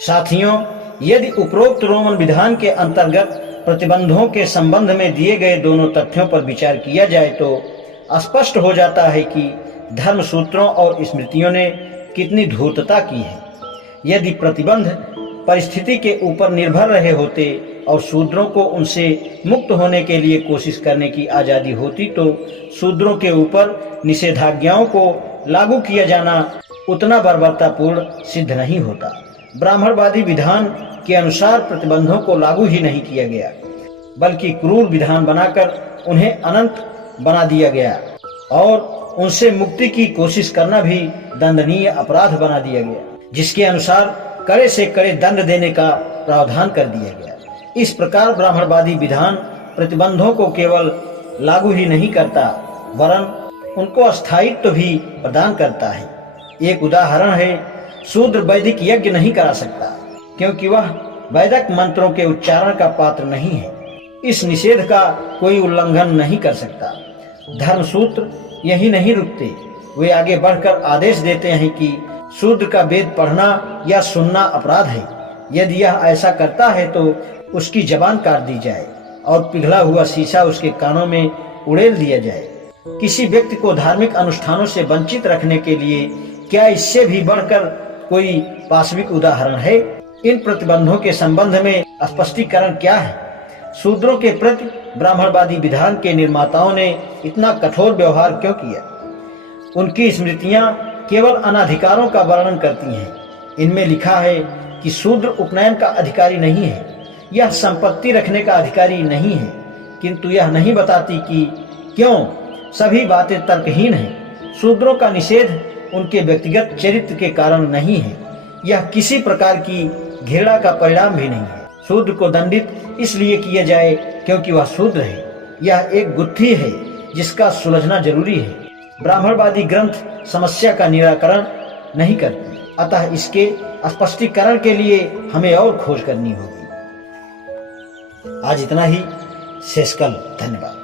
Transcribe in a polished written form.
साथियों, यदि उपरोक्त रोमन विधान के अंतर्गत प्रतिबंधों के संबंध में दिए गए दोनों तथ्यों पर विचार किया जाए तो स्पष्ट हो जाता है कि धर्म सूत्रों और स्मृतियों ने कितनी धूर्तता की है। यदि प्रतिबंध परिस्थिति के ऊपर निर्भर रहे होते और शूद्रों को उनसे मुक्त होने के लिए कोशिश करने की आज़ादी होती तो शूद्रों के ऊपर निषेधाज्ञाओं को लागू किया जाना उतना बर्बरतापूर्ण सिद्ध नहीं होता। ब्राह्मणवादी विधान के अनुसार प्रतिबंधों को लागू ही नहीं किया गया, बल्कि क्रूर विधान बनाकर उन्हें अनंत बना दिया गया और उनसे मुक्ति की कोशिश करना भी दंडनीय अपराध बना दिया गया, जिसके अनुसार कड़े से कड़े दंड देने का प्रावधान कर दिया गया। इस प्रकार ब्राह्मणवादी विधान प्रतिबंधों को केवल लागू ही नहीं करता वरन उनको स्थायित्व भी प्रदान करता है। एक उदाहरण है, शूद्र वैदिक यज्ञ नहीं करा सकता क्योंकि वह वैदिक मंत्रों के उच्चारण का पात्र नहीं है। इस निषेध का कोई उल्लंघन नहीं कर सकता। धर्मसूत्र यही नहीं रुकते, वे आगे बढ़कर आदेश देते हैं कि शूद्र का वेद पढ़ना या सुनना अपराध है। यदि यह ऐसा करता है तो उसकी जबान काट दी जाए और पिघला हुआ शीशा उसके कानों में उड़ेल दिया जाए। किसी व्यक्ति को धार्मिक अनुष्ठानों से वंचित रखने के लिए क्या इससे भी बढ़कर कोई पाशविक उदाहरण है? इन प्रतिबंधों के संबंध में स्पष्टीकरण क्या है? शूद्रों के प्रति ब्राह्मणवादी विधान के निर्माताओं ने इतना कठोर व्यवहार क्यों किया? उनकी स्मृतियां केवल अनाधिकारों का वर्णन करती हैं। इनमें लिखा है कि शूद्र उपनयन का अधिकारी नहीं है, यह संपत्ति रखने का अधिकारी नहीं है, किंतु यह नहीं बताती कि क्यों। सभी बातें तर्कहीन हैं। शूद्रों का निषेध उनके व्यक्तिगत चरित्र के कारण नहीं है, यह किसी प्रकार की घृणा का परिणाम भी नहीं है। शूद्र को दंडित इसलिए किया जाए क्योंकि वह शूद्र है। यह एक गुत्थी है जिसका सुलझना जरूरी है। ब्राह्मणवादी ग्रंथ समस्या का निराकरण नहीं करते, अतः इसके स्पष्टीकरण के लिए हमें और खोज करनी होगी। आज इतना ही, शेष कल। धन्यवाद।